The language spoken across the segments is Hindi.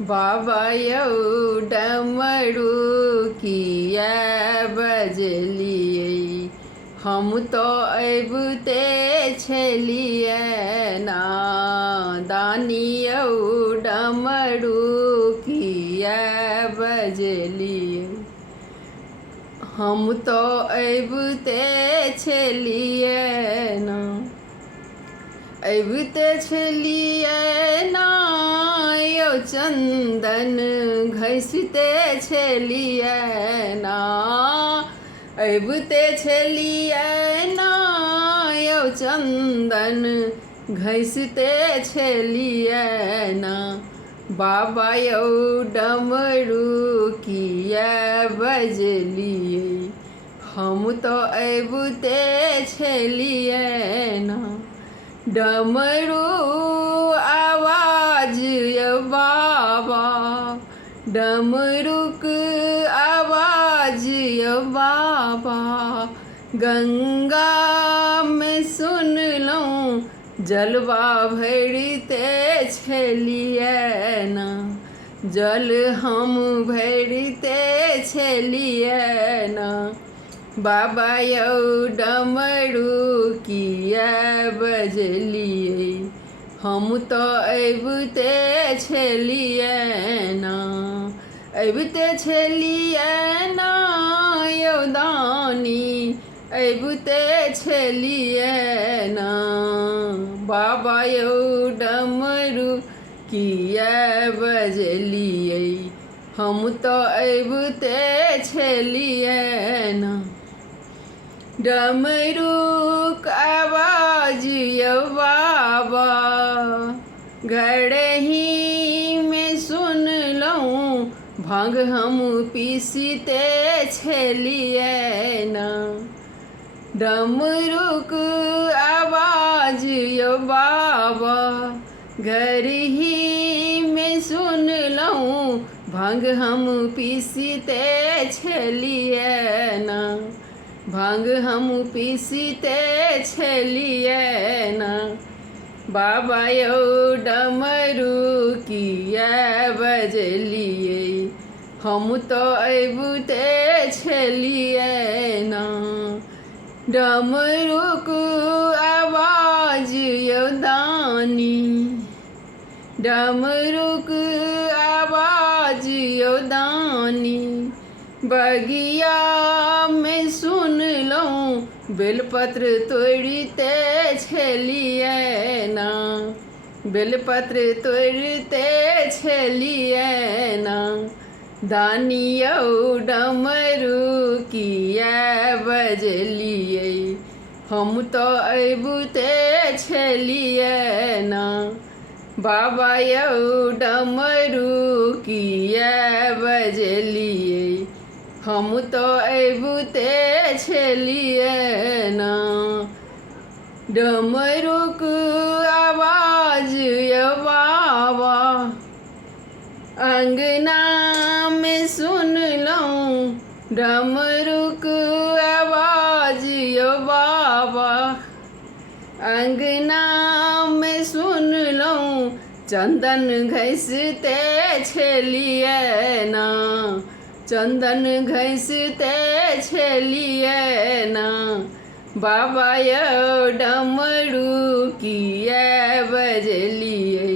बाबा यौ डमरू किया बजलियै, हम तो अबिते छलियै ना। दानी यौ डमरू किया बजलियै, हम तो अबिते छलियै ना। अबिते छलियै ना यौ चंदन घसिते छलियै ना। अबिते छलियै ना यौ चंदन घसिते छलियै ना। बाबा यौ डमरू किया बजलियै, हम तो अबिते छलियै ना। डमरू आवाज यौ बाबा, डमरूक आवाज यौ बाबा। गंगा में सुनलहुँ जलवा भरिते छलियै ना। जल हम भरिते छलियै ना। बाबा यौ डमरू किया बजलियै, हम तो अबिते छलियै ना। अबिते छलियै ना यौ दानी, अबिते छलियै ना। बाबा यौ डमरू किया बजलियै, हम तो अबिते छलियै ना। डमरूक आवाज यौ बाबा, घरही में सुनलहुँ भांग हम पीसते छलियै ना। डमरूक आवाज यौ बाबा, घरही में सुनलहुँ भांग हम पीसते छलियै ना। भांग हम पीसते छलियै ना। बाबा यौ डमरू किया बजलियै, हम तो अबिते छलियै ना। डमरूक आवाज यौ दानी, डमरूक आवाज यौ दानी। बगिया में सुनलहुँ बेलपत्र तोड़िते छलियै ना। बेलपत्र तोड़िते छलियै ना। दानी यौ डमरू किया बजलियै, हम तो अबिते छलियै ना। बाबा यौ डमरू किया बजलियै, हम तो अबिते छलियै ना। डमरूक आवाज यौ बाबा, अंगना में सुनलहुँ डमरूक आवाज यौ बाबा। अंगना में सुनलहुँ चंदन घसिते छलियै ना। चंदन घसिते छलियै ना। बाबा यौ डमरू किया बजलियै,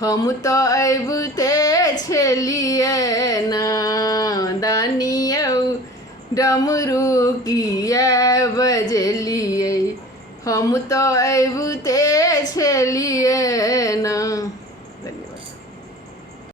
हम तो अबिते छलियै ना। दानी यौ डमरू किया बजलियै, हम तो अबिते छलियै।